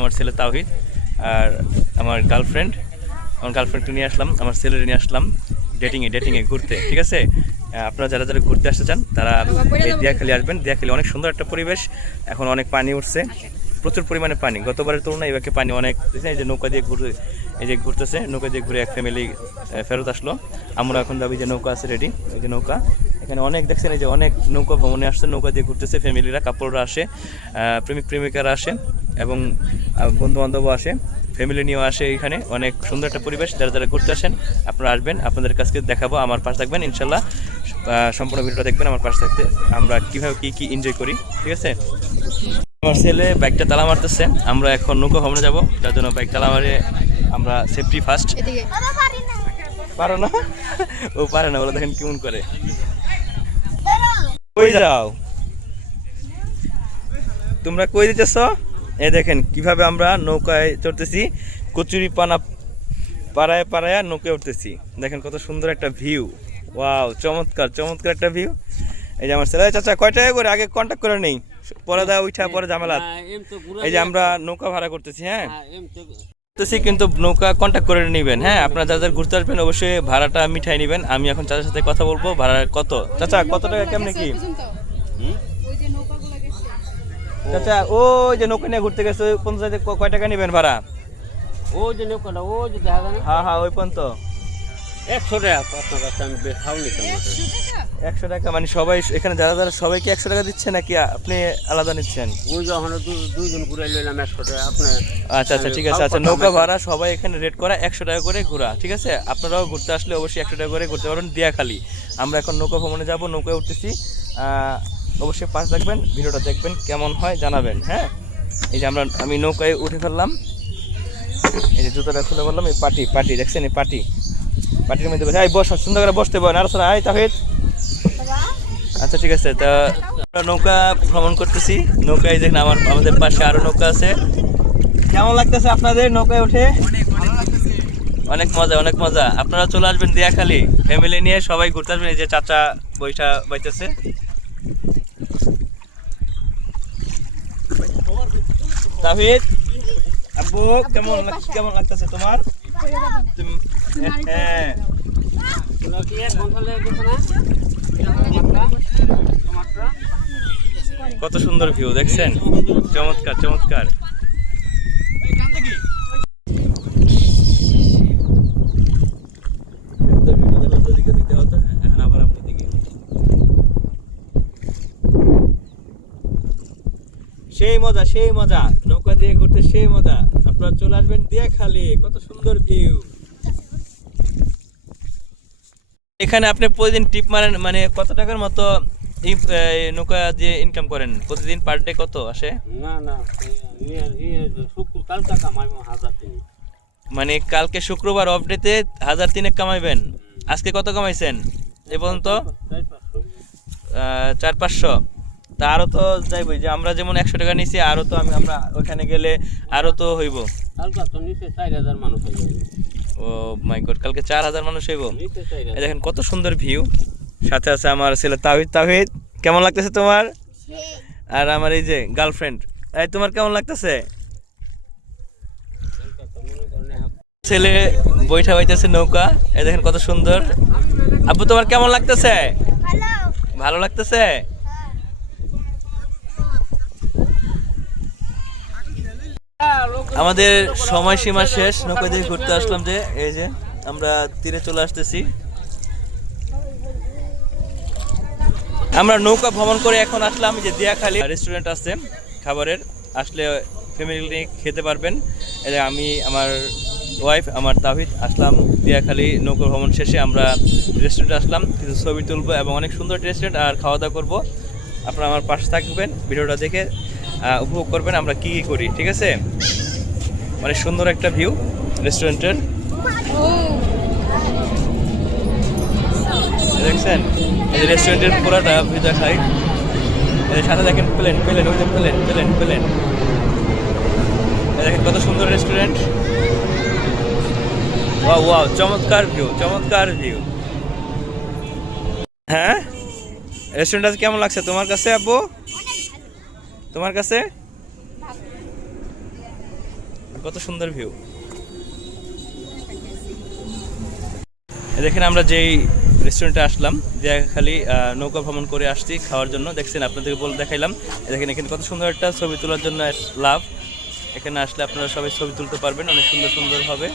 আমার ছেলে তাওহিদ আর আমার গার্লফ্রেন্ডকে নিয়ে আসলাম, আমার ছেলের নিয়ে আসলাম ডেটিংয়ে ঘুরতে। ঠিক আছে, আপনারা যারা যারা ঘুরতে আসতে চান তারা এই দিয়াখালী আসবেন। দিয়াখালী অনেক সুন্দর একটা পরিবেশ, এখন অনেক পানি উঠছে, প্রচুর পরিমাণে পানি। গতবারের তুলনায় এবারে পানি অনেক, এই যে নৌকা দিয়ে ঘুরতেছে, নৌকা দিয়ে ঘুরে এক ফ্যামিলি ফেরত আসলো। আমরা এখন যাবি যে নৌকা আছে রেডি, এই যে নৌকা এখানে অনেক দেখছেন, এই যে অনেক নৌকা ভ্রমণে আসছে, নৌকা দিয়ে ঘুরতেছে ফ্যামিলিরা, কাপড়রা আসে, প্রেমিক প্রেমিকারা আসে এবং বন্ধু বান্ধবও আসে, ফ্যামিলি নিয়েও আসে। এখানে অনেক সুন্দর একটা পরিবেশ। যারা যারা ঘুরতে আসেন আপনারা আসবেন, আপনাদের কাছে দেখাবো, আমার পাশে থাকবেন ইনশাল্লাহ। সম্পূর্ণ ভিডিওটা দেখবেন আমার পাশে থাকতে, আমরা কীভাবে কী এনজয় করি। ঠিক আছে, আমার ছেলে বাইকটা তালা মারতেছে, আমরা এখন নৌকা ভ্রমণে যাবো, যার জন্য বাইক তালা মারে আমরা সেফটি ফার্স্ট। পারো না, ও পারে না, বলে দেখেন কেমন করে। কই যাও তোমরা, কই দিতেছ? এই দেখেন কিভাবে আমরা নৌকায় চড়তেছি, কচুরি পানা পাড়ায় পাড়ায় নৌকায় উঠতেছি। দেখেন কত সুন্দর একটা ভিউ, ওয়াও, চমৎকার চমৎকার একটা ভিউ। এই যে আমার ছেলে, চাচা কয় টাকা করে, আগে কন্ট্যাক্ট করে নেই, পরে দেওয়া উঠা পরে ঝামেলা। এই যে আমরা নৌকা ভাড়া করতেছি, হ্যাঁ কিন্তু নৌকা কন্ট্যাক্ট করে নেবেন। হ্যাঁ, আপনারা যাদের ঘুরতে আসবেন অবশ্যই ভাড়াটা মিঠাই নেবেন। আমি এখন চাচার সাথে কথা বলবো, ভাড়া কত। চাচা কত টাকা কেমনে কি? চাচা ওই যে নৌকা নিয়ে ঘুরতে গেছে, ওই পঞ্চায়েতে কয় টাকা নেবেন ভাড়া? ওই যে নৌকাটা ওই যে দেখা যায়, হ্যাঁ হ্যাঁ ওই পর্যন্ত 100 টাকা। আপনার কাছে আমি বেশাও নিতাম না। 100 টাকা মানে সবাই এখানে যারা যারা সবাইকে 100 টাকা দিচ্ছে নাকি আপনি আলাদা নিচ্ছেন? ওই যখন দুইজন ঘুরে লইলাম 100 টাকা। আপনার আচ্ছা আচ্ছা ঠিক আছে। আচ্ছা, নৌকা ভাড়া সবাই এখানে রেট করা 100 টাকা করে ঘোরা। ঠিক আছে, আপনারাও ঘুরতে আসলে অবশ্যই 100 টাকা করে ঘুরতে পারবেন দিয়াখালী। আমরা এখন নৌকা ভ্রমণে যাব, নৌকায় উঠতেছি। অবশ্যই পাশ থাকবেন, ভিডিওটা দেখবেন, কেমন হয় জানাবেন। হ্যাঁ, এই যে আমি নৌকায় উঠে ফেললাম, এই যে জুতোটা খুলে বললাম, এই পাটি দেখছেন, এই পাটির মধ্যে বসে, বস, সুন্দর করে বসতে পারেন। আর আয় তাহিদ। আচ্ছা ঠিক আছে, তা নৌকা ভ্রমণ করতেছি, নৌকায় দেখেন আমাদের পাশে আরো নৌকা আছে। কেমন লাগতেছে আপনাদের নৌকায় উঠে? অনেক মজা, অনেক মজা। আপনারা চলে আসবেন দিয়াখালী, ফ্যামিলি নিয়ে সবাই ঘুরতে আসবেন। এই যে চাচা বইটা বাইতেছে। তাহিদ, আব্বু কেমন লাগতেছে তোমার? হ্যাঁ, কত সুন্দর ভিউ দেখছেন, চমৎকার চমৎকার। সেই মজা নৌকা দিয়ে ঘুরতে, সেই মজা। আপনারা চলে আসবেন দিয়াখালী, কত সুন্দর ভিউ। এখানে আপনি প্রতিদিন টিপ মারেন, মানে কত টাকার মতো নৌকা দিয়ে ইনকাম করেন প্রতিদিন? পার ডে কত আসে? না মানে কালকে শুক্রবার অফ ডেতে 1003 কামাইবেন। আজকে কত কামাইছেন এ পর্যন্ত? 400-500। তা আরো তো যাইব, যে আমরা যেমন 100 টাকা নিছি, আরো তো আমরা ওখানে গেলে আরো তো হইব। ও মাই গড, কালকে 4000 মানুষ হইব। দেখেন কত সুন্দর ভিউ, সাথে আছে আমার ছেলে তাহিদ। কেমন লাগতেছে তোমার? আর আমার এই যে গার্লফ্রেন্ড, এই তোমার কেমন লাগতেছে? ছেলে বইটা বাইতেছে নৌকা, এই দেখেন কত সুন্দর। আব্বু তোমার কেমন লাগতেছে? ভালো লাগতেছে? আমাদের সময়সীমা শেষ, নৌকা দিয়ে ঘুরতে আসলাম, যে এই যে আমরা তীরে চলে আসতেছি। আমরা নৌকা ভ্রমণ করে এখন আসলাম যে দিয়াখালী রেস্টুরেন্ট আছে খাবারের, আসলে ফ্যামিলি নিয়ে খেতে পারবেন। আমি, আমার ওয়াইফ, আমার তাহিদ আসলাম দিয়াখালী নৌকা ভ্রমণ শেষে। আমরা রেস্টুরেন্টে আসলাম, কিছু ছবি তুলবো এবং অনেক সুন্দর রেস্টুরেন্ট, আর খাওয়া দাওয়া করবো। আপনারা আমার পাশে থাকবেন, ভিডিওটা দেখে উপভোগ করবেন আমরা কি করি। ঠিক আছে, মানে সুন্দর একটা ভিউ রেস্টুরেন্টের, দেখছেন? এই যে রেস্টুরেন্টের পুরোটা ভিউ দেখাই। এর সাথে দেখেন প্লেন, ওই যে প্লেন। দেখেন কত সুন্দর রেস্টুরেন্ট, ওয়াও, চমৎকার ভিউ। হ্যাঁ, রেস্টুরেন্টটা কেমন লাগছে তোমার কাছে আব্বু? তোমার কাছে কত সুন্দর ভিউ। দেখেন আমরা যেই রেস্টুরেন্টে আসলাম, খালি নৌকা ভ্রমণ করে আসছি খাওয়ার জন্য। দেখছেন আপনাদেরকে দেখাইলাম। দেখেন এখানে কত সুন্দর একটা ছবি তোলার জন্য লাভ। এখানে আসলে আপনারা সবাই ছবি তুলতে পারবেন অনেক সুন্দর সুন্দর হবে।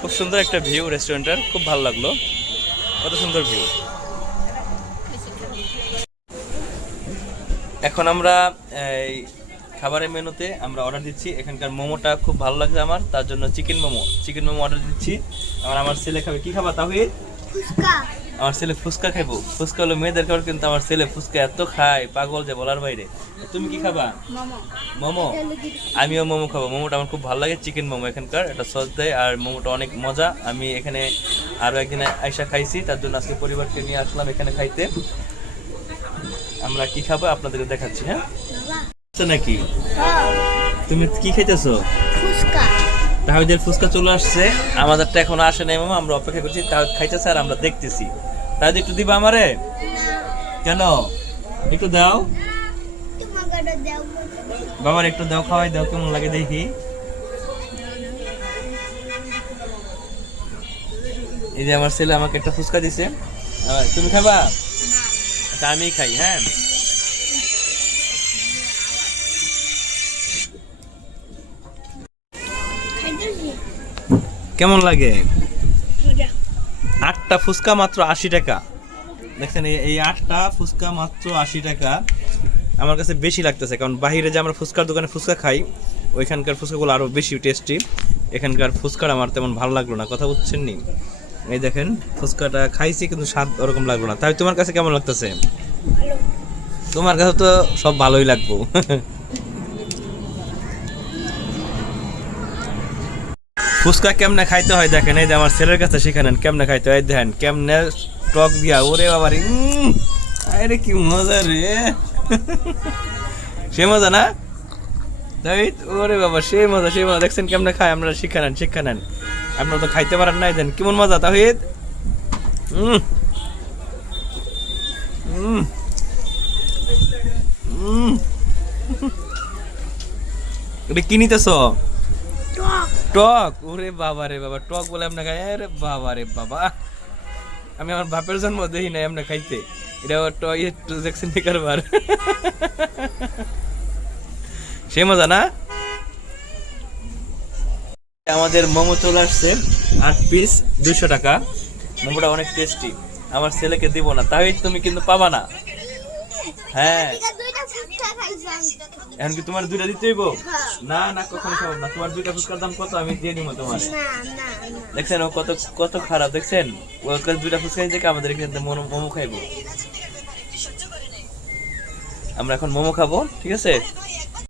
খুব সুন্দর একটা ভিউ রেস্টুরেন্টের, খুব ভালো লাগলো, কত সুন্দর ভিউ। এখন আমরা এই খাবারের মেনুতে আমরা অর্ডার দিচ্ছি। এখানকার মোমোটা খুব ভালো লাগছে আমার, তার জন্য চিকেন মোমো অর্ডার দিচ্ছি। আমার ছেলে খাবে। কি খাবা তাহিদ? ফুচকা। আমার ছেলে ফুচকা খাইবো। ফুচকা হলো মেয়েদের খাবার, কিন্তু আমার ছেলে ফুচকা এত খায় পাগল যে বলার বাইরে। তুমি কি খাবা? মোমো। আমিও মোমো খাবো। মোমোটা আমার খুব ভালো লাগে, চিকেন মোমো এখানকার, এটা সস দেয় আর মোমোটা অনেক মজা। আমি এখানে আরো একদিন আইসা খাইছি, তার জন্য আজকে পরিবারকে নিয়ে আসলাম এখানে খাইতে। আমরা কি খাবো আপনাদেরকে দেখাচ্ছি। হ্যাঁ নাকি তুমি কি খাইতেছো? ফুচকা। তাহিদের ফুচকা চলে আসছে, আমাদেরটা এখনো আসে নাই মামা। আমরা অপেক্ষা করছি, তাহিদ খাইতেছে আর আমরা দেখতেছি। তাহিদ একটু দিবা আমারে? কেন? একটু দাও বাবার, একটু দাও, খাওয়াই দাও, কেমন লাগে দেখি। এই যে আমার ছেলে আমাকে একটা ফুচকা দিছে। তুমি খাবা? আচ্ছা আমি খাই। হ্যাঁ কেমন লাগে? 8টা ফুচকা মাত্র 80 টাকা। দেখছেন এই 8টা ফুচকা মাত্র 80 টাকা। আমার কাছে বেশি লাগতেছে, কারণ বাইরে যে আমরা ফুচকার দোকানে ফুচকা খাই, ওইখানকার ফুচকাগুলো আরো বেশি টেস্টি। এখানকার ফুচকাটা আমার তেমন ভালো লাগলো না, কথা বুঝছেন নি? এই দেখেন ফুচকাটা খাইছি কিন্তু স্বাদ ওরকম লাগলো না। তাই তোমার কাছে কেমন লাগতেছে? তোমার কাছে তো সব ভালোই লাগবো। ফুচকা কেমনে খাইতে হয় দেখেন, এই যে আমার ছেলের কাছে শিখানেন কেমনে খাইতে হয়। দেখেন কেমনে টক দিয়া, ওরে বাবা রে, আরে কি মজা রে। সে মজা না তাই? ওরে বাবা সে মজা, সে মজা। দেখছেন কেমনে খায়, আমরা শিক্ষা নেন। আপনারা তো খাইতে পারেন নাই, দেন কেমন মজা তাহিদ। এটা কি নিতেছ? টক। ওরে বাবা রে বাবা, টক বলে আপনি খাই? আরে বাবা রে বাবা, আমি আমার বাপের জন্ম দেখি নাই আপনি খাইতে। এটা টক দেখছেন কারবার। সে মজা না? আমাদের মোমো চলে আসছে 8 পিস 200 টাকা। মোমোটা অনেক টেস্টি। আমার ছেলেকে দিব না, তাই তুমি কিন্তু পাবা না। হ্যাঁ এখন কি তোমার 2টা দিতে হইব? না না, কখনো খাবো না। তোমার 2টা ফুচকার দাম কত? আমি দিয়ে দিব তোমার। দেখছেন ও কত খারাপ, দেখছেন ও 2টা ফুচকা থেকে আমাদের এখানে মোমো খাইবো। আমরা এখন মোমো খাবো, ঠিক আছে।